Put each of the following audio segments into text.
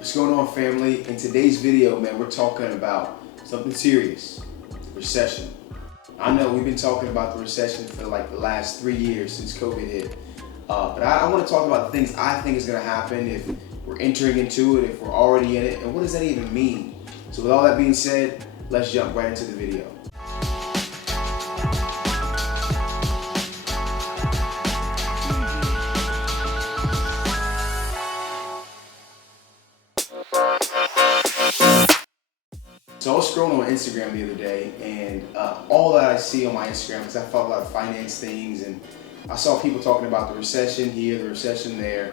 What's going on, family? In today's video, man, we're talking about something serious, recession. I know we've been talking about the recession for like the last 3 years since COVID hit. But I want to talk about the things I think is going to happen if we're entering into it, if we're already in it, and what does that even mean? So with all that being said, let's jump right into the video. So I was scrolling on Instagram the other day, and all that I see on my Instagram, because I follow a lot of finance things, and I saw people talking about the recession here, the recession there.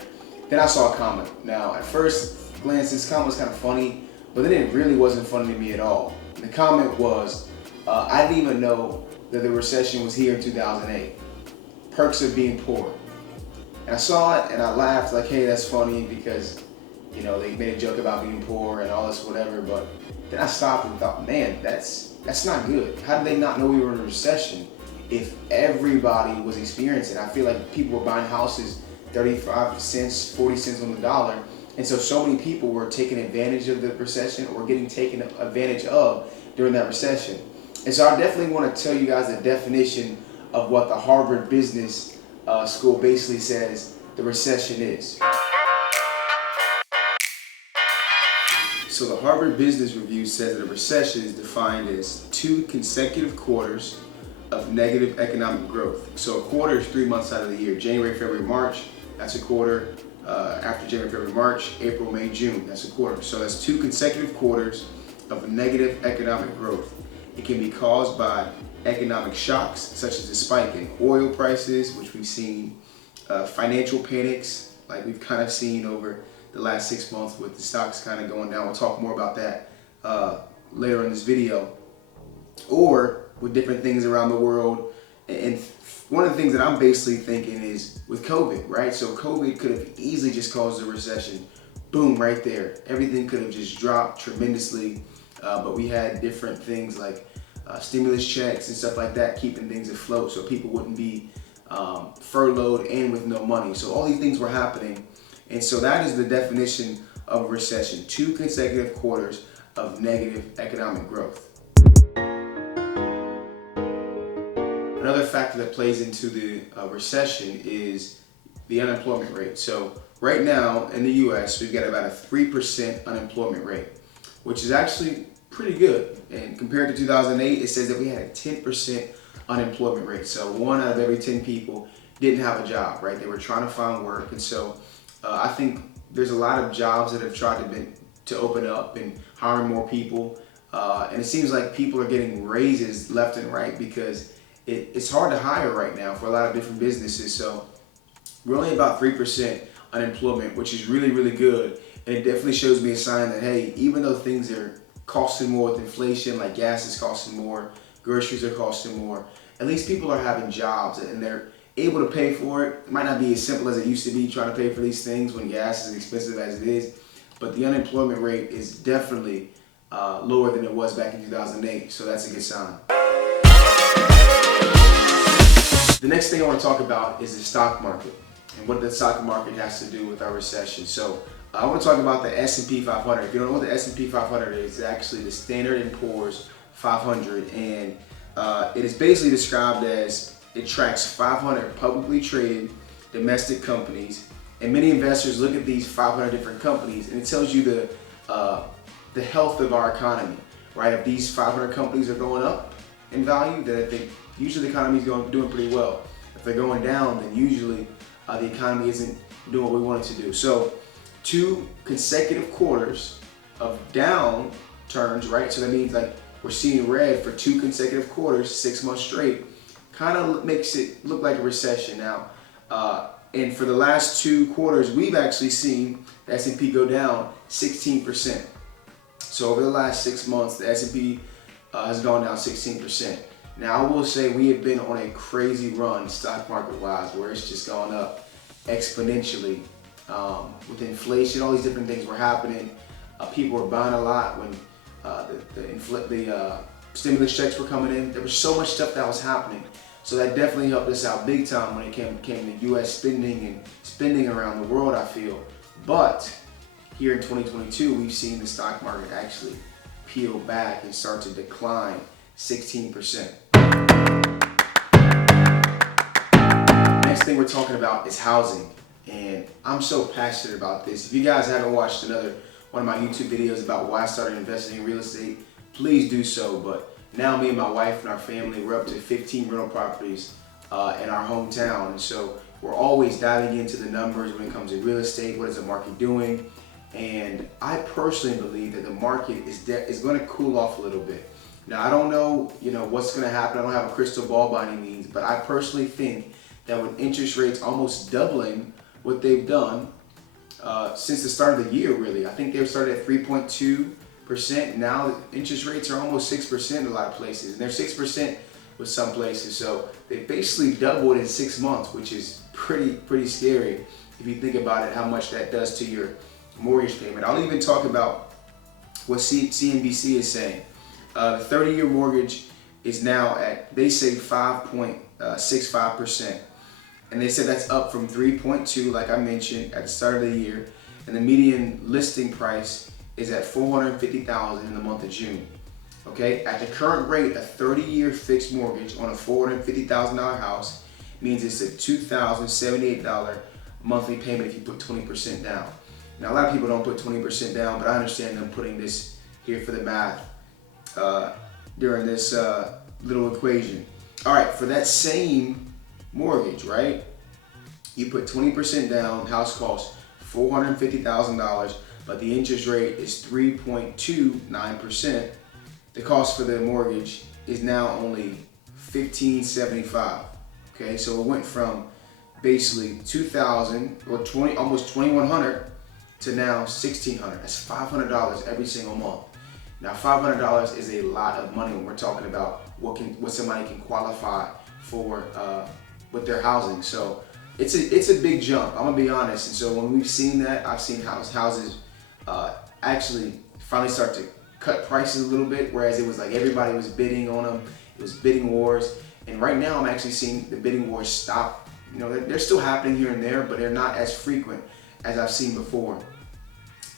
Then I saw a comment. Now, at first glance, this comment was kind of funny, but then it really wasn't funny to me at all. And the comment was, I didn't even know that the recession was here in 2008. Perks of being poor. And I saw it, and I laughed like, hey, that's funny, because you know, they made a joke about being poor and all this whatever, but then I stopped and thought, man, that's not good. How did they not know we were in a recession if everybody was experiencing it? I feel like people were buying houses 35 cents, 40 cents on the dollar, and so many people were taking advantage of the recession or getting taken advantage of during that recession. And so I definitely want to tell you guys the definition of what the Harvard Business School basically says the recession is. So the Harvard Business Review says that a recession is defined as 2 consecutive quarters of negative economic growth. So a quarter is 3 months out of the year. January, February, March, that's a quarter. After January, February, March, April, May, June, that's a quarter. So that's 2 consecutive quarters of negative economic growth. It can be caused by economic shocks, such as the spike in oil prices, which we've seen, financial panics, like we've kind of seen over the last 6 months with the stocks kind of going down. We'll talk more about that later in this video. Or with different things around the world. And one of the things that I'm basically thinking is with COVID, right? So COVID could have easily just caused a recession. Boom, right there. Everything could have just dropped tremendously. But we had different things like stimulus checks and stuff like that, keeping things afloat so people wouldn't be furloughed and with no money. So all these things were happening. And so that is the definition of a recession: 2 consecutive quarters of negative economic growth. Another factor that plays into the recession is the unemployment rate. So right now in the US, we've got about a 3% unemployment rate, which is actually pretty good. And compared to 2008, it says that we had a 10% unemployment rate. So 1 out of every 10 people didn't have a job, right? They were trying to find work. And so I think there's a lot of jobs that have tried to open up and hiring more people. And it seems like people are getting raises left and right because it's hard to hire right now for a lot of different businesses. So we're only about 3% unemployment, which is really, really good. And it definitely shows me a sign that, hey, even though things are costing more with inflation, like gas is costing more, groceries are costing more, at least people are having jobs and they're able to pay for it. It might not be as simple as it used to be trying to pay for these things when gas is as expensive as it is, but the unemployment rate is definitely lower than it was back in 2008, so that's a good sign. The next thing I want to talk about is the stock market and what the stock market has to do with our recession. So I want to talk about the S&P 500. If you don't know what the S&P 500 is, it's actually the Standard & Poor's 500, and it is basically described as it tracks 500 publicly traded domestic companies, and many investors look at these 500 different companies, and it tells you the health of our economy, right? If these 500 companies are going up in value, then I think usually the economy is doing pretty well. If they're going down, then usually the economy isn't doing what we want it to do. So 2 consecutive quarters of downturns, right? So that means like we're seeing red for 2 consecutive quarters, 6 months straight. Kind of makes it look like a recession now. And for the last 2 quarters, we've actually seen the S&P go down 16%. So over the last 6 months, the S&P has gone down 16%. Now I will say we have been on a crazy run stock market wise, where it's just gone up exponentially. With inflation, all these different things were happening. People were buying a lot when the stimulus checks were coming in. There was so much stuff that was happening. So that definitely helped us out big time when it came to U.S. spending and spending around the world, I feel. But here in 2022, we've seen the stock market actually peel back and start to decline 16%. Next thing we're talking about is housing. And I'm so passionate about this. If you guys haven't watched one of my YouTube videos about why I started investing in real estate, please do so. But now me and my wife and our family, we're up to 15 rental properties in our hometown. And so we're always diving into the numbers when it comes to real estate. What is the market doing? And I personally believe that the market is going to cool off a little bit. Now, I don't know, what's going to happen. I don't have a crystal ball by any means, but I personally think that with interest rates almost doubling what they've done since the start of the year, really. I think they started at 3.2%. Now interest rates are almost 6% in a lot of places, and they're 6% with some places. So they basically doubled in 6 months, which is pretty scary if you think about it, how much that does to your mortgage payment. I'll even talk about what CNBC is saying. The 30-year mortgage is now at, they say, 5.65%. And they said that's up from 3.2, like I mentioned, at the start of the year. And the median listing price is at $450,000 in the month of June. Okay, at the current rate, a 30-year fixed mortgage on a $450,000 house means it's a $2,078 monthly payment if you put 20% down. Now, a lot of people don't put 20% down, but I understand them putting this here for the math during this little equation. All right, for that same mortgage, right? You put 20% down, house costs $450,000, but the interest rate is 3.29%. The cost for the mortgage is now only $1,575. Okay, so it went from basically $2,000 or almost $2,100 to now $1,600. That's $500 every single month. Now, $500 is a lot of money when we're talking about what somebody can qualify for with their housing. So it's a big jump. I'm gonna be honest. And so when we've seen that, I've seen houses actually finally start to cut prices a little bit, whereas it was like everybody was bidding on them. It was bidding wars. And right now, I'm actually seeing the bidding wars stop. They're still happening here and there, but they're not as frequent as I've seen before.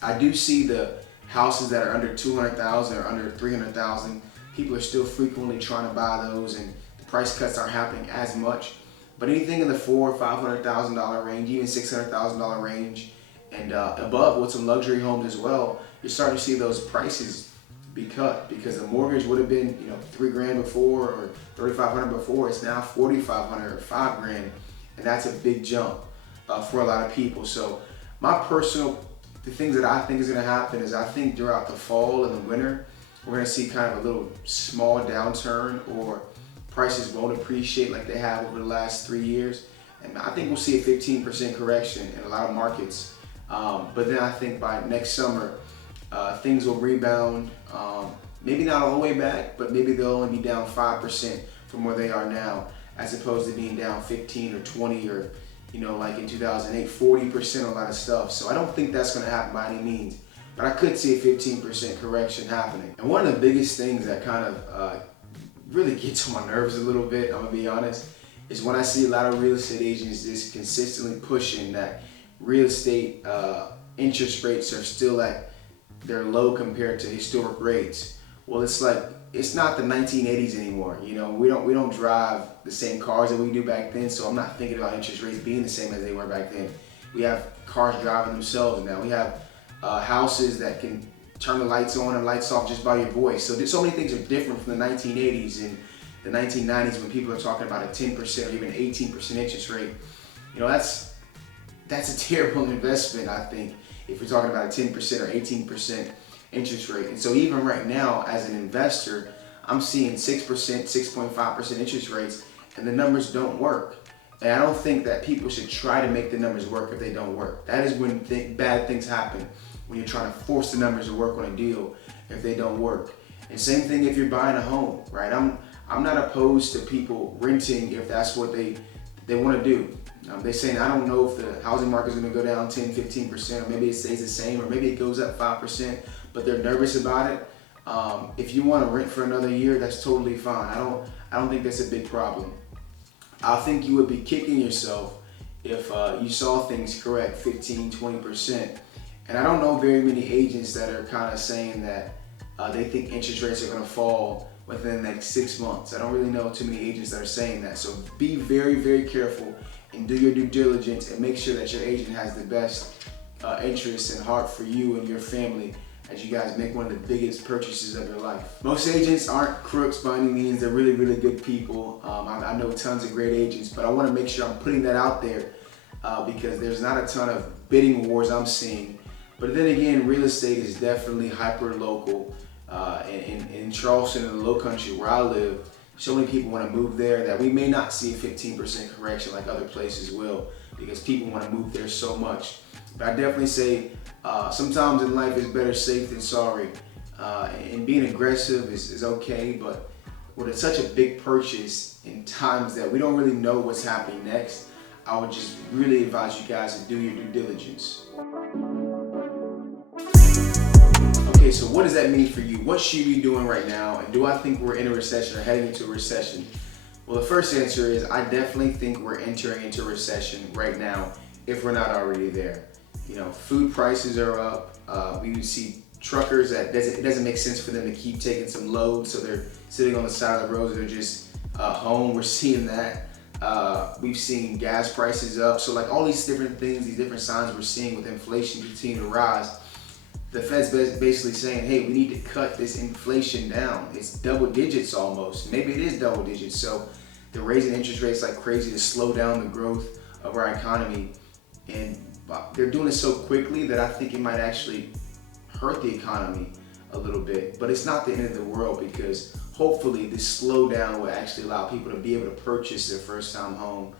I do see the houses that are under 200,000 or under 300,000. People are still frequently trying to buy those, and the price cuts aren't happening as much. But anything in the $400,000 or $500,000 range, even $600,000 range, and above, with some luxury homes as well, you're starting to see those prices be cut, because the mortgage would have been $3,000 before, or $3,500 before. It's now $4,500 or $5,000, and that's a big jump for a lot of people. So the things that I think is going to happen is, I think throughout the fall and the winter, we're going to see kind of a little small downturn, or prices won't appreciate like they have over the last 3 years. And I think we'll see a 15% correction in a lot of markets. But then I think by next summer, things will rebound. Maybe not all the way back, but maybe they'll only be down 5% from where they are now, as opposed to being down 15 or 20 or like in 2008, 40% on a lot of stuff. So I don't think that's going to happen by any means, but I could see a 15% correction happening. And one of the biggest things that kind of really gets on my nerves a little bit, I'm going to be honest, is when I see a lot of real estate agents just consistently pushing that real estate interest rates are still at their low compared to historic rates. Well, it's like, it's not the 1980s anymore. We don't drive the same cars that we do back then, so I'm not thinking about interest rates being the same as they were back then. We have cars driving themselves now. We have houses that can turn the lights on and lights off just by your voice. So so many things are different from the 1980s and the 1990s, when people are talking about a 10% or even 18% interest rate. That's a terrible investment, I think, if you're talking about a 10% or 18% interest rate. And so even right now, as an investor, I'm seeing 6%, 6.5% interest rates, and the numbers don't work. And I don't think that people should try to make the numbers work if they don't work. That is when bad things happen, when you're trying to force the numbers to work on a deal if they don't work. And same thing if you're buying a home, right? I'm not opposed to people renting if that's what they want to do. They're saying, I don't know if the housing market is going to go down 10, 15%, or maybe it stays the same, or maybe it goes up 5%, but they're nervous about it. If you want to rent for another year, that's totally fine. I don't think that's a big problem. I think you would be kicking yourself if you saw things correct 15, 20%, And I don't know very many agents that are kind of saying that they think interest rates are going to fall within the next 6 months. I don't really know too many agents that are saying that. So be very, very careful and do your due diligence and make sure that your agent has the best interest and heart for you and your family as you guys make one of the biggest purchases of your life. Most agents aren't crooks by any means. They're really, really good people. I know tons of great agents, but I want to make sure I'm putting that out there because there's not a ton of bidding wars I'm seeing. But then again, real estate is definitely hyper local. In Charleston, in the low country where I live, so many people want to move there that we may not see a 15% correction like other places will, because people want to move there so much. But I definitely say sometimes in life it's better safe than sorry. And being aggressive is okay, but with it's such a big purchase in times that we don't really know what's happening next, I would just really advise you guys to do your due diligence. Okay, so what does that mean for you? What should you be doing right now? And do I think we're in a recession or heading into a recession? Well, the first answer is I definitely think we're entering into a recession right now if we're not already there. You know, food prices are up. We see truckers that it doesn't make sense for them to keep taking some loads, so they're sitting on the side of the road. They're just home. We're seeing that. We've seen gas prices up. So like all these different things, these different signs we're seeing with inflation continue to rise. The Fed's basically saying, hey, we need to cut this inflation down. It's double digits almost. Maybe it is double digits. So they're raising interest rates like crazy to slow down the growth of our economy. And they're doing it so quickly that I think it might actually hurt the economy a little bit. But it's not the end of the world, because hopefully this slowdown will actually allow people to be able to purchase their first time home.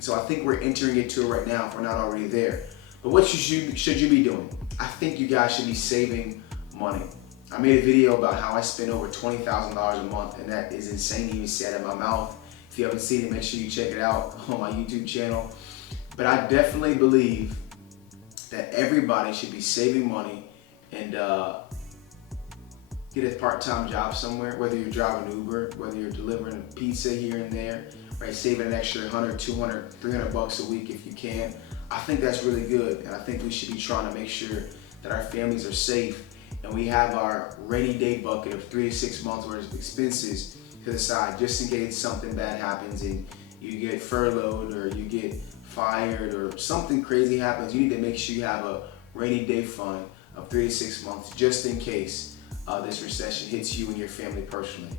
So I think we're entering into it right now if we're not already there. But what should you be doing? I think you guys should be saving money. I made a video about how I spend over $20,000 a month, and that is insane to even say it out of my mouth. If you haven't seen it, make sure you check it out on my YouTube channel. But I definitely believe that everybody should be saving money and get a part-time job somewhere, whether you're driving Uber, whether you're delivering pizza here and there, right? Saving an extra 100, 200, 300 bucks a week if you can. I think that's really good, and I think we should be trying to make sure that our families are safe and we have our rainy day bucket of 3 to 6 months worth of expenses to the side, just in case something bad happens and you get furloughed or you get fired or something crazy happens. You need to make sure you have a rainy day fund of 3 to 6 months just in case this recession hits you and your family personally.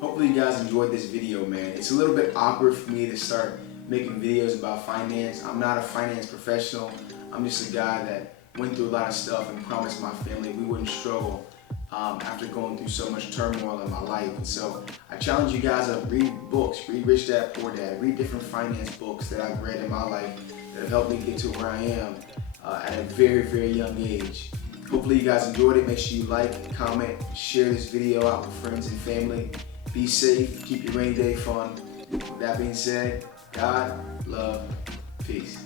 Hopefully you guys enjoyed this video, man. It's a little bit awkward for me to start making videos about finance. I'm not a finance professional. I'm just a guy that went through a lot of stuff and promised my family we wouldn't struggle after going through so much turmoil in my life. And so I challenge you guys to read books, read Rich Dad Poor Dad, read different finance books that I've read in my life that have helped me get to where I am at a very, very young age. Hopefully you guys enjoyed it. Make sure you like, comment, share this video out with friends and family. Be safe, keep your rainy day fun. With that being said, God, love, peace.